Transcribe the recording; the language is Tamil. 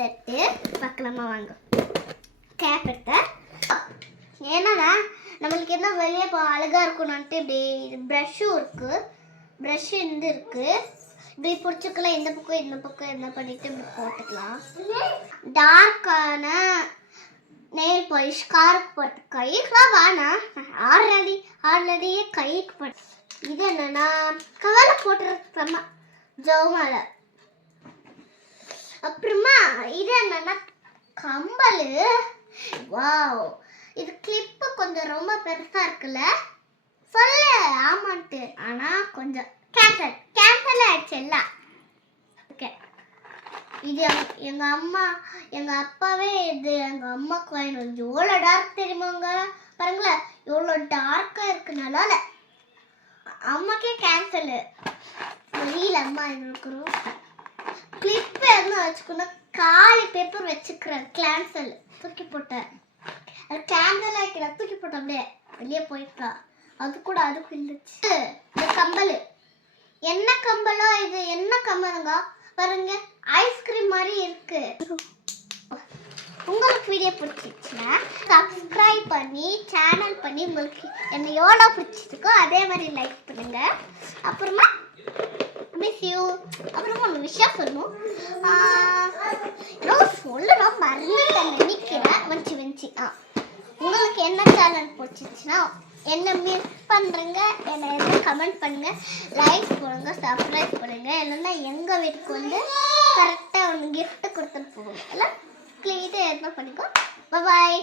செட்டு பார்க்கலாமா வாங்க. கேப் எடுத்தேன். ஏன்னா நம்மளுக்கு என்ன வெளியே அழகாக இருக்கணும்ன்ட்டு இப்படி ப்ரஷ்ஷும் இருக்குது. ப்ரஷ்ஷு இருக்குது. இப்படி பிடிச்சிக்கலாம். இந்த பக்கம் என்ன பண்ணிட்டு இப்படி போட்டுக்கலாம். டார்க்கான நெயில் பாலிஷ் காருக்கு போட்டு கைக்குலாம் வேணாம். ஆல்ரெடியே கைக்கு போட்டு. இது என்னன்னா கவலை போட்டுருக்கமா ஜவுமால. அப்புறமா இது என்னன்னா கம்பல். வாவ், இது கிளிப்பு கொஞ்சம் ரொம்ப பெருசா இருக்குல்ல. சொல்லு ஆமான்ட்டு. ஆனா கொஞ்சம் கேன்சல் ஆயிடுச்சு எல்லாம். ஓகே, இது எங்க அப்பாவே இது எங்க அம்மாக்கு வாங்கிட்டு எவ்வளோ டார்க் தெரியுமாங்க. பாருங்களேன் எவ்வளோ டார்க்கா இருக்குனால அம்மாக்கே கேன்சல். வெளியில அம்மா இருக்கிறோம். கிளிப் என்ன வச்சுக்கணும், காலி பேப்பர் வச்சுக்கிறேன். கேன்சல் தூக்கி போட்டேன். அது கேன்சல் ஆகிக்கிறேன். தூக்கி போட்டேன். அப்படியே வெளியே போயிட்டா. அது கூட அதுக்கு இருந்துச்சு. இந்த கம்பல் என்ன கம்பலோ, இது என்ன கம்பலுங்க பாருங்க, ஐஸ்கிரீம் மாதிரி இருக்கு. உங்களுக்கு வீடியோ பிடிச்சிச்சுன்னா சப்ஸ்கிரைப் பண்ணி சேனல் பண்ணி உங்களுக்கு என்ன எவ்வளோ பிடிச்சிருக்கோ அதே மாதிரி லைக் பண்ணுங்க. அப்புறமா மிஸ் யூ. அப்புறமா ஒரு விஷயம் சொல்லணும். சொல்லணும் மறந்துட்டேன் நினைக்கிறேன். வந்துச்சு. உங்களுக்கு என்ன சேனல் பிடிச்சிச்சுன்னா என்ன மிஸ் பண்ணுறங்க, என்ன எதுவும் கமெண்ட் பண்ணுங்கள், லைக் பண்ணுங்க, சப்ஸ்கிரைப் பண்ணுங்கள். இல்லைன்னா எங்கள் வீட்டுக்கு வந்து கரெக்டாக ஒன்று கிஃப்ட்டு கொடுத்துட்டு போகணும். எல்லாம் கிளீனாக எதுவும் பண்ணிக்கோ. பாய்.